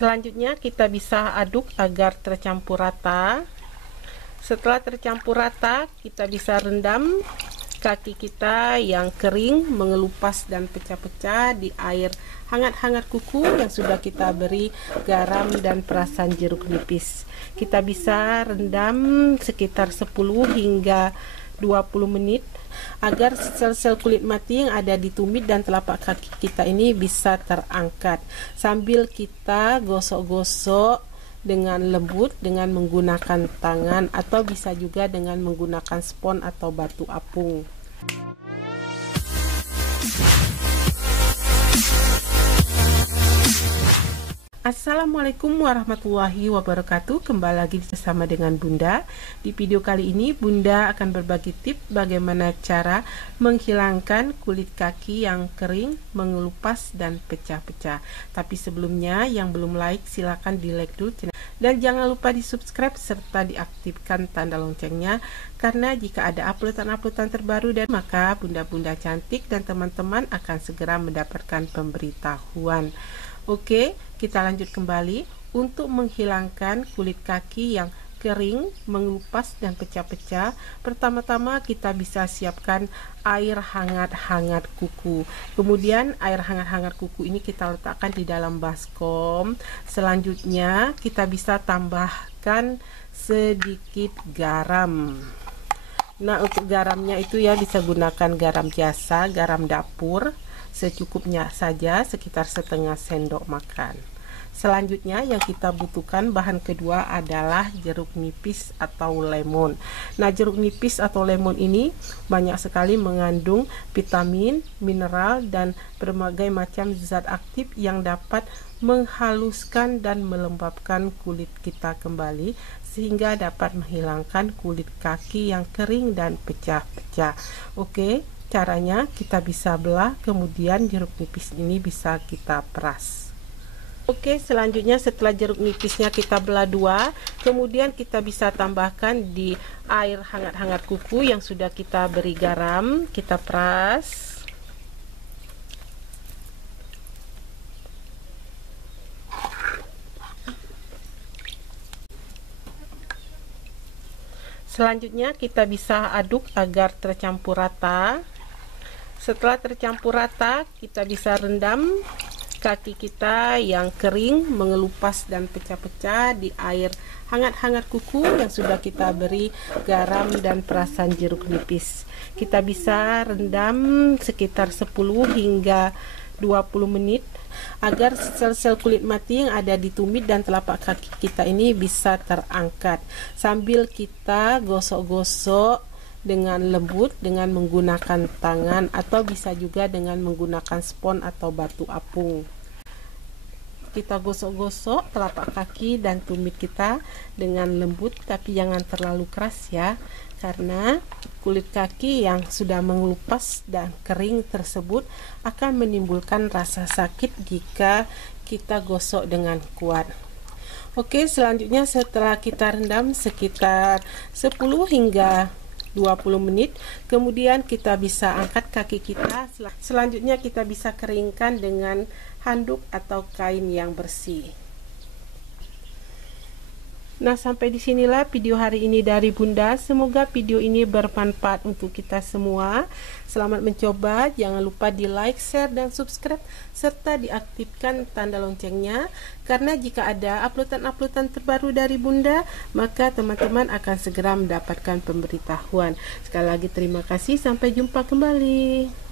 Selanjutnya kita bisa aduk agar tercampur rata. Setelah tercampur rata, kita bisa rendam kaki kita yang kering, mengelupas dan pecah-pecah di air hangat-hangat kuku yang sudah kita beri garam dan perasan jeruk nipis. Kita bisa rendam sekitar 10 hingga 20 menit agar sel-sel kulit mati yang ada di tumit dan telapak kaki kita ini bisa terangkat, sambil kita gosok-gosok dengan lembut dengan menggunakan tangan atau bisa juga dengan menggunakan spons atau batu apung. Assalamualaikum warahmatullahi wabarakatuh. Kembali lagi bersama dengan Bunda. Di video kali ini Bunda akan berbagi tips bagaimana cara menghilangkan kulit kaki yang kering, mengelupas dan pecah-pecah. Tapi sebelumnya, yang belum like silakan di like dulu channel. Dan jangan lupa di subscribe serta diaktifkan tanda loncengnya, karena jika ada uploadan-uploadan terbaru dan maka bunda-bunda cantik dan teman-teman akan segera mendapatkan pemberitahuan. Oke, kita lanjut kembali. Untuk menghilangkan kulit kaki yang kering, mengelupas dan pecah-pecah, pertama-tama kita bisa siapkan air hangat-hangat kuku. Kemudian air hangat-hangat kuku ini kita letakkan di dalam baskom. Selanjutnya kita bisa tambahkan sedikit garam. Nah, untuk garamnya itu ya bisa gunakan garam biasa, garam dapur, secukupnya saja, sekitar setengah sendok makan. Selanjutnya yang kita butuhkan bahan kedua adalah jeruk nipis atau lemon. Nah, jeruk nipis atau lemon ini banyak sekali mengandung vitamin, mineral dan berbagai macam zat aktif yang dapat menghaluskan dan melembabkan kulit kita kembali, sehingga dapat menghilangkan kulit kaki yang kering dan pecah-pecah. Oke, caranya kita bisa belah, kemudian jeruk nipis ini bisa kita peras. Oke, selanjutnya setelah jeruk nipisnya kita belah dua, kemudian kita bisa tambahkan di air hangat-hangat kuku yang sudah kita beri garam, kita peras. Selanjutnya kita bisa aduk agar tercampur rata. Setelah tercampur rata, kita bisa rendam kaki kita yang kering, mengelupas dan pecah-pecah di air hangat-hangat kuku yang sudah kita beri garam dan perasan jeruk nipis. Kita bisa rendam sekitar 10 hingga 20 menit agar sel-sel kulit mati yang ada di tumit dan telapak kaki kita ini bisa terangkat, sambil kita gosok-gosok dengan lembut dengan menggunakan tangan atau bisa juga dengan menggunakan spons atau batu apung. Kita gosok-gosok telapak kaki dan tumit kita dengan lembut, tapi jangan terlalu keras ya, karena kulit kaki yang sudah mengelupas dan kering tersebut akan menimbulkan rasa sakit jika kita gosok dengan kuat. Oke, selanjutnya setelah kita rendam sekitar 10 hingga 20 menit, kemudian kita bisa angkat kaki kita. Selanjutnya kita bisa keringkan dengan handuk atau kain yang bersih. Nah, sampai disinilah video hari ini dari Bunda. Semoga video ini bermanfaat untuk kita semua. Selamat mencoba. Jangan lupa di like, share, dan subscribe serta diaktifkan tanda loncengnya, karena jika ada uploadan-uploadan terbaru dari Bunda, maka teman-teman akan segera mendapatkan pemberitahuan. Sekali lagi terima kasih. Sampai jumpa kembali.